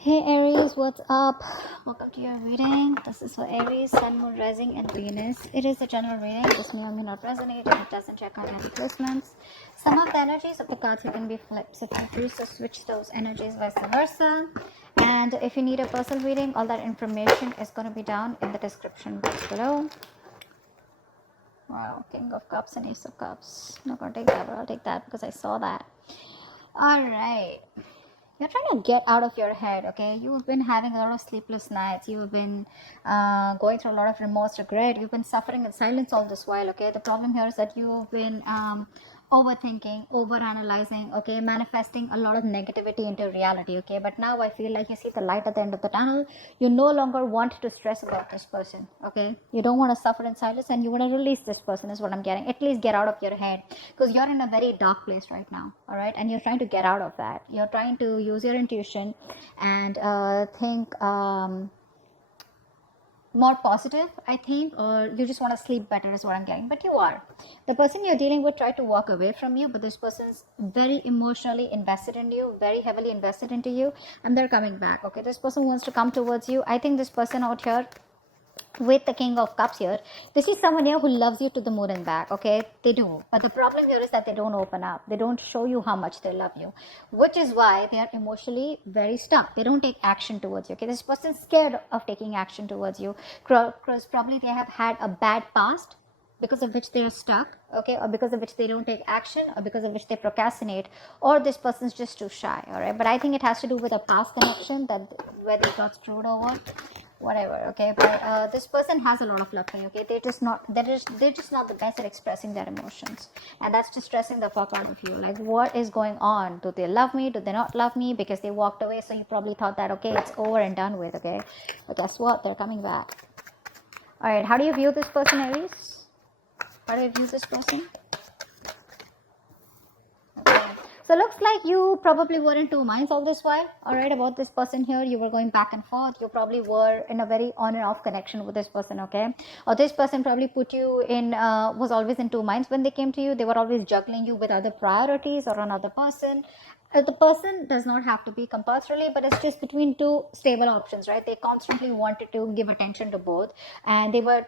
Hey Aries, what's up? Welcome to your reading. This is for Aries, Sun, Moon, Rising, and Venus. It is a general reading. This may or may not resonate if it doesn't check out any placements. Some of the energies of the cards can be flipped, so feel free to switch those energies, vice versa. And if you need a personal reading, all that information is going to be down in the description box below. Wow, King of Cups and Ace of Cups. I'm not going to take that, but I'll take that because I saw that. All right. You're trying to get out of your head, okay? You've been having a lot of sleepless nights. You've been going through a lot of remorse, regret. You've been suffering in silence all this while, okay? The problem here is that you've been overthinking, overanalyzing, okay? Manifesting a lot of negativity into reality, okay? But now I feel like you see the light at the end of the tunnel. You no longer want to stress about this person, okay? You don't want to suffer in silence and you want to release this person is what I'm getting. At least get out of your head because you're in a very dark place right now, all right? And you're trying to get out of that. You're trying to use your intuition and think more positive, I think, or you just want to sleep better is what I'm getting. But you are. The person you're dealing with tried to walk away from you, but this person's very emotionally invested in you, very heavily invested into you, and they're coming back, okay? This person wants to come towards you. I think this person out here with the King of Cups here, this is someone here who loves you to the moon and back, okay? They do. But the problem here is that they don't open up. They don't show you how much they love you, which is why they are emotionally very stuck. They don't take action towards you, okay? This person's scared of taking action towards you because probably they have had a bad past because of which they are stuck, okay, or because of which they don't take action, or because of which they procrastinate, or this person's just too shy, all right? But I think it has to do with a past connection that where they got screwed over, whatever, okay? But this person has a lot of love for you, okay? They're just not the best at expressing their emotions, and that's just stressing the fuck out of you. Like, what is going on? Do they love me? Do they not love me? Because they walked away, so you probably thought that, okay, it's over and done with, okay? But guess what? They're coming back. All right, how do you view this person, Aries? How do you view this person? Okay. So looks like you probably were in two minds all this while, all right, about this person here. You were going back and forth. You probably were in a very on and off connection with this person, okay? Or this person probably put you in, was always in two minds when they came to you. They were always juggling you with other priorities or another person. The person does not have to be compulsorily, but it's just between two stable options, right? They constantly wanted to give attention to both, and they were,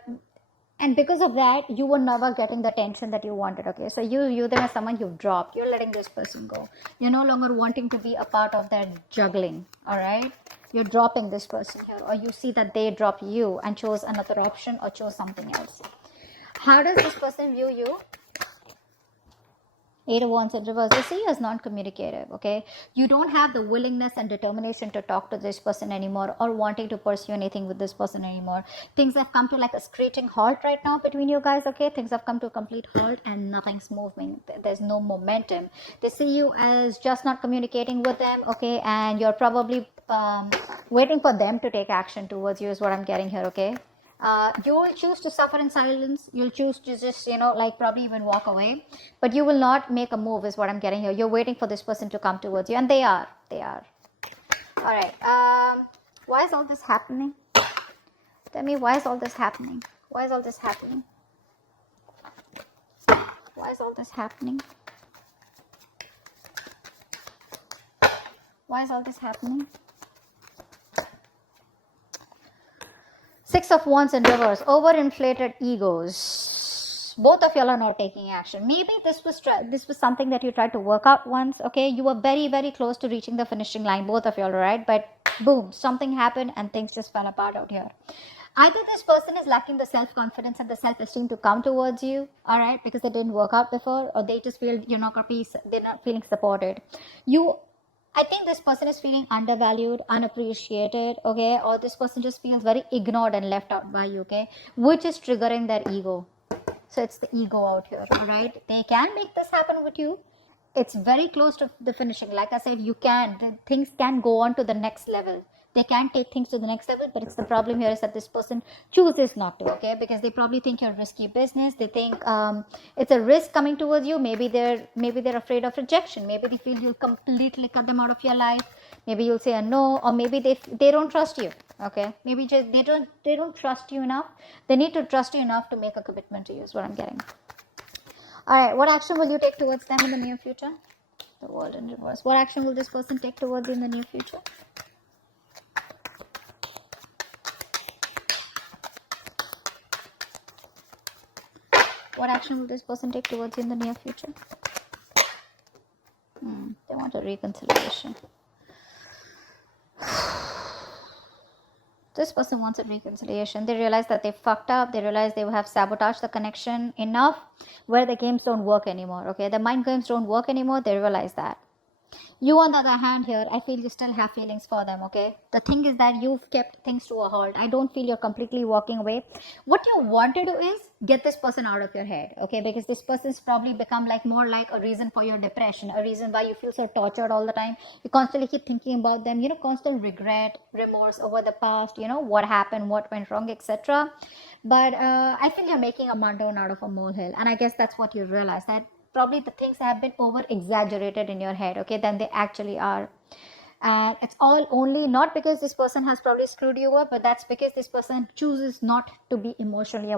and because of that you were never getting the attention that you wanted, okay? So you then as someone you've dropped, you're letting this person go. You're no longer wanting to be a part of that juggling, all right? You're dropping this person here, or you see that they drop you and chose another option or chose something else. How does this person view you? Eight of Wands in reverse. They see you as non-communicative, okay? You don't have the willingness and determination to talk to this person anymore or wanting to pursue anything with this person anymore. Things have come to like a screeching halt right now between you guys, okay? Things have come to a complete halt and nothing's moving. There's no momentum. They see you as just not communicating with them, okay? And you're probably waiting for them to take action towards you is what I'm getting here, okay? You will choose to suffer in silence. You'll choose to just, like probably even walk away. But you will not make a move is what I'm getting here. You're waiting for this person to come towards you. And they are. They are. All right. Why is all this happening? Tell me, why is all this happening? Why is all this happening? Why is all this happening? Why is all this happening? Six of Wands in reverse. Overinflated egos. Both of y'all are not taking action. Maybe this was something that you tried to work out once, okay? You were very, very close to reaching the finishing line, both of y'all, right? But boom, something happened and things just fell apart out here. Either this person is lacking the self-confidence and the self-esteem to come towards you, all right, because it didn't work out before, or they just feel they're not feeling supported. I think this person is feeling undervalued, unappreciated, okay? Or this person just feels very ignored and left out by you, okay? Which is triggering their ego. So it's the ego out here, all right? They can make this happen with you. It's very close to the finishing. Like I said, things can go on to the next level. They can take things to the next level, but it's the problem here is that this person chooses not to, okay? Because they probably think you're risky business. They think it's a risk coming towards you. Maybe they're afraid of rejection. Maybe they feel you'll completely cut them out of your life. Maybe you'll say a no, or maybe they don't trust you, okay? Maybe just they don't trust you enough. They need to trust you enough to make a commitment to you is what I'm getting. All right, what action will you take towards them in the near future? The World in reverse. What action will this person take towards you in the near future? What action will this person take towards you in the near future? They want a reconciliation. This person wants a reconciliation. They realize that they fucked up. They realize they have sabotaged the connection enough where the games don't work anymore. Okay, the mind games don't work anymore. They realize that. You, on the other hand, here, I feel you still have feelings for them, okay? The thing is that you've kept things to a halt. I don't feel you're completely walking away. What you want to do is get this person out of your head, okay? Because this person's probably become like more like a reason for your depression, a reason why you feel so tortured all the time. You constantly keep thinking about them, constant regret, remorse over the past, what happened, what went wrong, etc. But I feel you're making a mountain out of a molehill. And I guess that's what you realize, that probably the things have been over exaggerated in your head, okay, than they actually are. And it's all only not because this person has probably screwed you up, but that's because this person chooses not to be emotionally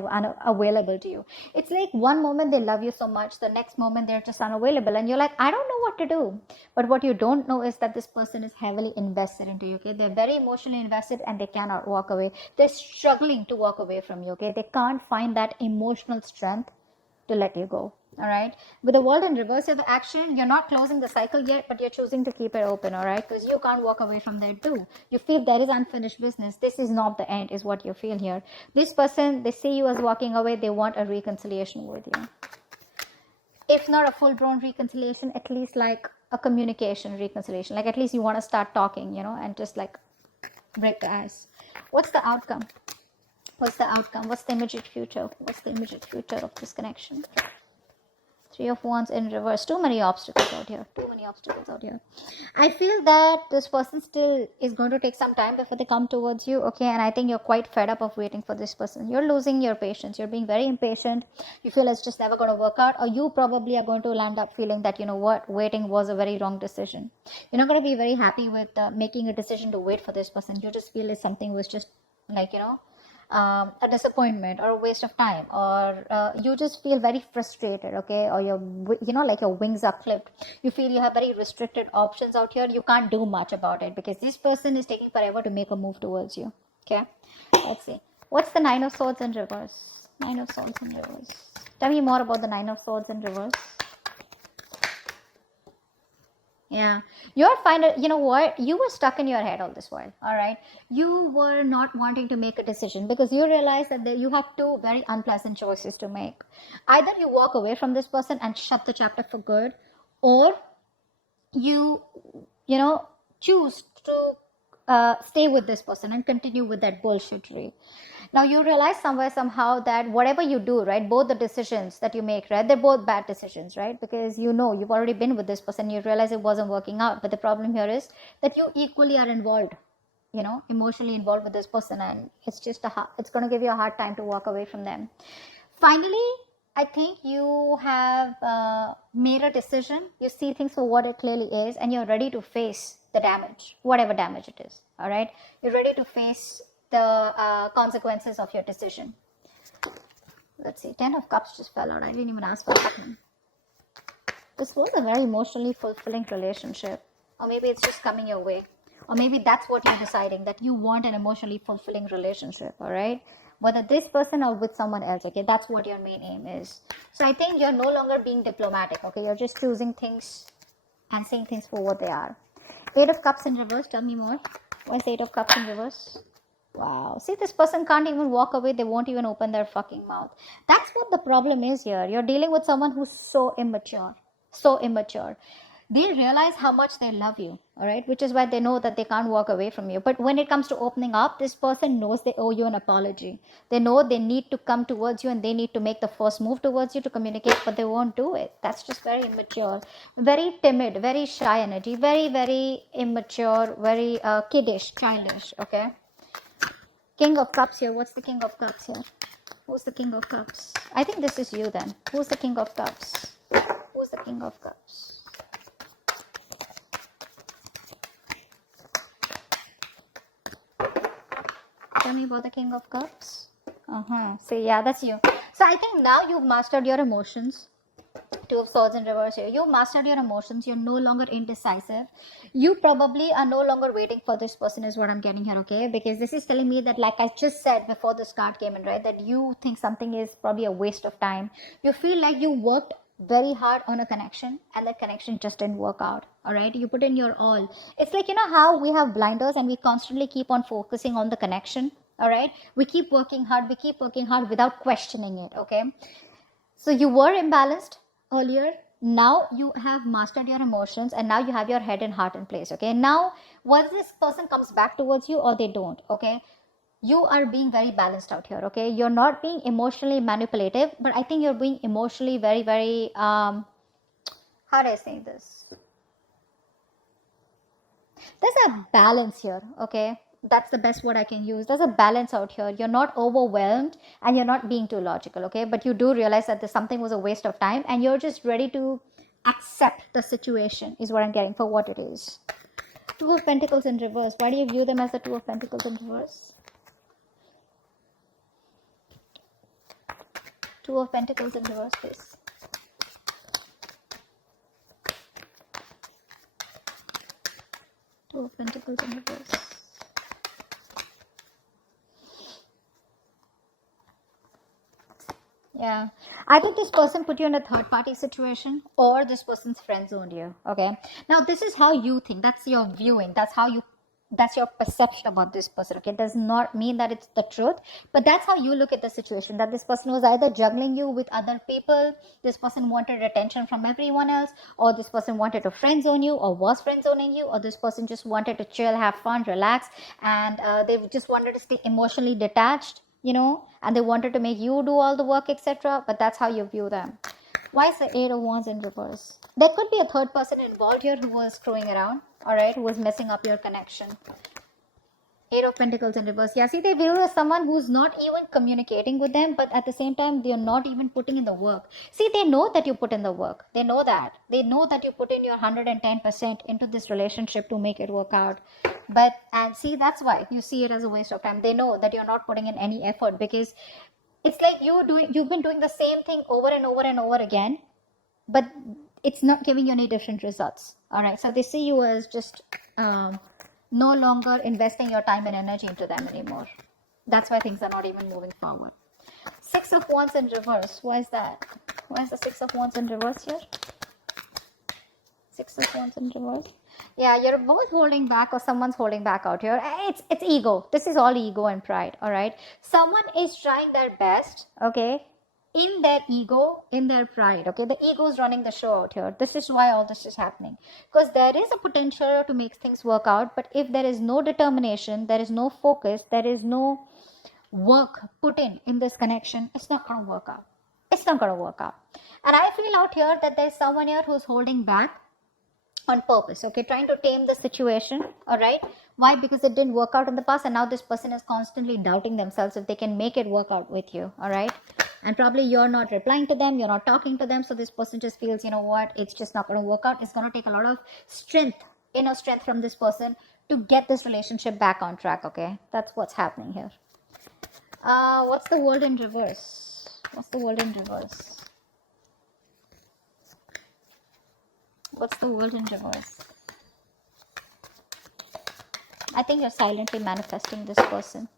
available to you. It's like one moment they love you so much, the next moment they're just unavailable, and you're like, I don't know what to do. But what you don't know is that this person is heavily invested into you, okay? They're very emotionally invested and they cannot walk away. They're struggling to walk away from you, okay? They can't find that emotional strength to let you go. All right, with the world in reverse of the action, you're not closing the cycle yet, but you're choosing to keep it open. All right, because you can't walk away from there too. You feel there is unfinished business. This is not the end, is what you feel here. This person, they see you as walking away. They want a reconciliation with you. If not a full-blown reconciliation, at least like a communication reconciliation. Like at least you want to start talking, and just like break the ice. What's the outcome? What's the outcome? What's the immediate future? What's the immediate future of this connection? Three of Wands in reverse. Too many obstacles out here. Too many obstacles out here. I feel that this person still is going to take some time before they come towards you. Okay. And I think you're quite fed up of waiting for this person. You're losing your patience. You're being very impatient. You feel it's just never going to work out. Or you probably are going to land up feeling that, waiting was a very wrong decision. You're not going to be very happy with making a decision to wait for this person. You just feel it's something was just like, a disappointment or a waste of time, or you just feel very frustrated, okay, or like your wings are clipped. You feel you have very restricted options out here. You can't do much about it because this person is taking forever to make a move towards you. Okay, let's see, what's the Nine of Swords in reverse? Nine of Swords in reverse. Tell me more about the Nine of Swords in reverse. Yeah, you're fine. You know what? You were stuck in your head all this while. All right. You were not wanting to make a decision because you realize that you have two very unpleasant choices to make. Either you walk away from this person and shut the chapter for good, or you choose to stay with this person and continue with that bullshittery. Now you realize somehow that whatever you do, right, both the decisions that you make, right, they're both bad decisions, right? Because you've already been with this person, you realize it wasn't working out. But the problem here is that you equally are involved, emotionally involved with this person, and it's going to give you a hard time to walk away from them. Finally, I think you have made a decision. You see things for what it clearly is, and you're ready to face the damage, whatever damage it is. All right, you're ready to face the consequences of your decision. Let's see, 10 of Cups just fell out. I didn't even ask for that one. This was a very emotionally fulfilling relationship, or maybe it's just coming your way, or maybe that's what you're deciding, that you want an emotionally fulfilling relationship. All right, whether this person or with someone else, okay, that's what your main aim is. So I think you're no longer being diplomatic, okay, you're just choosing things and seeing things for what they are. 8 of Cups in reverse. Tell me more. What's 8 of Cups in reverse? Wow. See, this person can't even walk away. They won't even open their fucking mouth. That's what the problem is here. You're dealing with someone who's so immature. So immature. They realize how much they love you, all right? Which is why they know that they can't walk away from you. But when it comes to opening up, this person knows they owe you an apology. They know they need to come towards you and they need to make the first move towards you to communicate, but they won't do it. That's just very immature, very timid, very shy energy, very, very immature, very kiddish, childish, okay? King of Cups here. What's the King of Cups here? Who's the King of Cups? I think this is you then. Who's the King of Cups? Who's the King of Cups? Tell me about the King of Cups. So yeah, that's you. So I think now you've mastered your emotions Two of Swords in reverse here. You mastered your emotions. You're no longer indecisive. You probably are no longer waiting for this person is what I'm getting here, okay? Because this is telling me that, like I just said before this card came in, right? That you think something is probably a waste of time. You feel like you worked very hard on a connection and that connection just didn't work out. All right, you put in your all. It's like, you know how we have blinders and we constantly keep on focusing on the connection. All right, we keep working hard without questioning it. Okay, so you were imbalanced earlier. Now you have mastered your emotions and now you have your head and heart in place. Okay, now once this person comes back towards you or they don't, okay, you are being very balanced out here. Okay, you're not being emotionally manipulative, but I think you're being emotionally very how do I say this, there's a balance here. Okay, that's the best word I can use. There's a balance out here. You're not overwhelmed and you're not being too logical. Okay, but you do realize that this something was a waste of time and you're just ready to accept the situation is what I'm getting for what it is. Two of Pentacles in reverse. Why do you view them as the Two of Pentacles in reverse? Two of Pentacles in reverse, please. Two of Pentacles in reverse. Yeah, I think this person put you in a third party situation or this person's friend zoned you. Okay, now this is how you think. That's your viewing. That's your perception about this person. Okay, it does not mean that it's the truth, but that's how you look at the situation. That this person was either juggling you with other people, this person wanted attention from everyone else, or this person wanted to friend zone you or was friend zoning you, or this person just wanted to chill, have fun, relax, and they just wanted to stay emotionally detached, you know, and they wanted to make you do all the work, etc. But that's how you view them. Why is the Eight of Wands in reverse? There could be a third person involved here who was screwing around, all right, who was messing up your connection. Eight of Pentacles in reverse. Yeah, see, they view as someone who's not even communicating with them, but at the same time, they're not even putting in the work. See, they know that you put in the work. They know that. They know that you put in your 110% into this relationship to make it work out. But, and see, that's why you see it as a waste of time. They know that you're not putting in any effort because it's like you've been doing the same thing over and over and over again, but it's not giving you any different results. All right, so they see you as just no longer investing your time and energy into them anymore. That's why things are not even moving forward. Six of Wands in reverse. Why is that? Why is the Six of Wands in reverse here? Six of Wands in reverse. Yeah, you're both holding back or someone's holding back out here. It's ego. This is all ego and pride. All right, someone is trying their best, okay, in their ego, in their pride. Okay, the ego is running the show out here. This is why all this is happening, because there is a potential to make things work out, but if there is no determination, there is no focus, there is no work put in this connection, it's not going to work out. It's not going to work out. And I feel out here that there's someone here who's holding back on purpose, okay, trying to tame the situation. All right, why? Because it didn't work out in the past and now this person is constantly doubting themselves if they can make it work out with you. All right, and probably you're not replying to them, you're not talking to them, so this person just feels, you know what, it's just not going to work out. It's going to take a lot of strength, inner strength from this person to get this relationship back on track. Okay, that's what's happening here. What's the World in reverse? What's the World in reverse? What's the World in reverse? I think you're silently manifesting this person.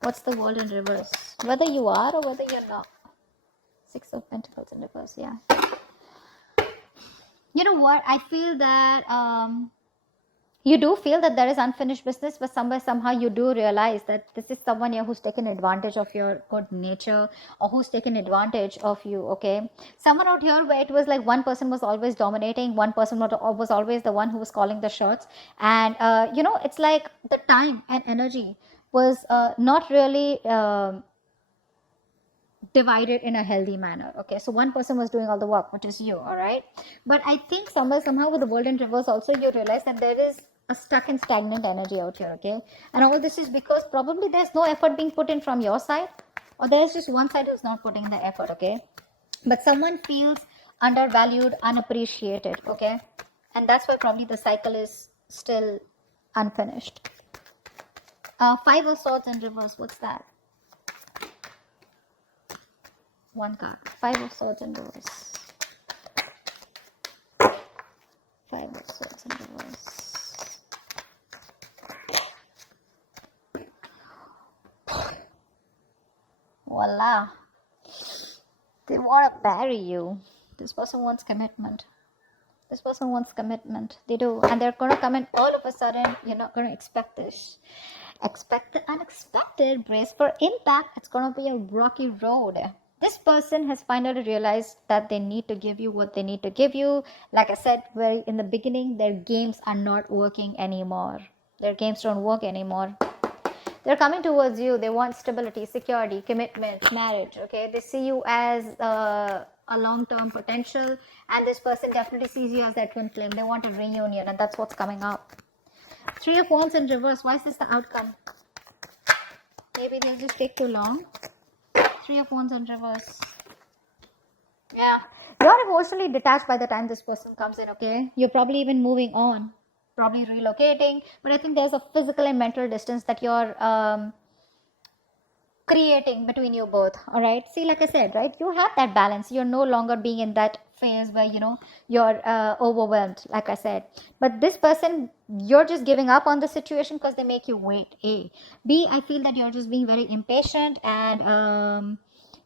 What's the World in reverse? Whether you are or whether you're not. Six of Pentacles in reverse, yeah. You know what? I feel that you do feel that there is unfinished business, but somehow you do realize that this is someone here who's taken advantage of your good nature or who's taken advantage of you. Okay, someone out here where it was like one person was always dominating, one person was always the one who was calling the shots, and you know, it's like the time and energy was not really divided in a healthy manner. Okay, so one person was doing all the work, which is you. All right, but I think somehow with the World in reverse also you realize that there is a stuck and stagnant energy out here. Okay, and all this is because probably there's no effort being put in from your side, or there's just one side who's not putting the effort. Okay, but someone feels undervalued, unappreciated. Okay, and that's why probably the cycle is still unfinished. Five of Swords in reverse. What's that? One card. Five of Swords in reverse. Five of Swords in reverse. Voila. They want to marry you. This person wants commitment. This person wants commitment. They do. And they're going to come in all of a sudden. You're not going to expect this. Expect the unexpected. Brace for impact. It's going to be a rocky road. This person has finally realized that they need to give you what they need to give you. Like I said very in the beginning, their games are not working anymore. Their games don't work anymore. They're coming towards you. They want stability, security, commitment, marriage. Okay, they see you as a long-term potential, and this person definitely sees you as their twin flame. They want a reunion, and that's what's coming up. Three of Wands in reverse. Why is this the outcome? Maybe they'll just take too long. Three of Wands in reverse. Yeah, you're emotionally detached by the time this person comes in. Okay, you're probably even moving on, probably relocating, but I think there's a physical and mental distance that you're creating between you both. All right, see, like I said, right, you have that balance. You're no longer being in that phase where you're overwhelmed, like I said. But this person, you're just giving up on the situation because they make you wait. A. B, I feel that you're just being very impatient, and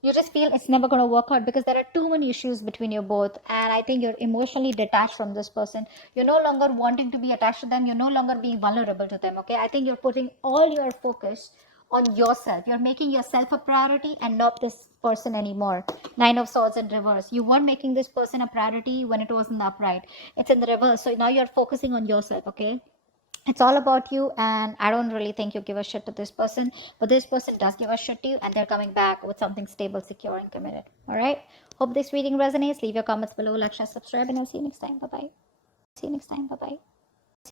you just feel it's never going to work out because there are too many issues between you both. And I think you're emotionally detached from this person. You're no longer wanting to be attached to them. You're no longer being vulnerable to them. Okay, I think you're putting all your focus on yourself. You're making yourself a priority and not this person anymore. Nine of Swords in reverse. You were making this person a priority when it was in the upright. It's in the reverse. So now you're focusing on yourself. Okay, it's all about you, and I don't really think you give a shit to this person, but this person does give a shit to you, and they're coming back with something stable, secure, and committed. All right, hope this reading resonates. Leave your comments below, like, share, subscribe, and I'll see you next time. Bye bye.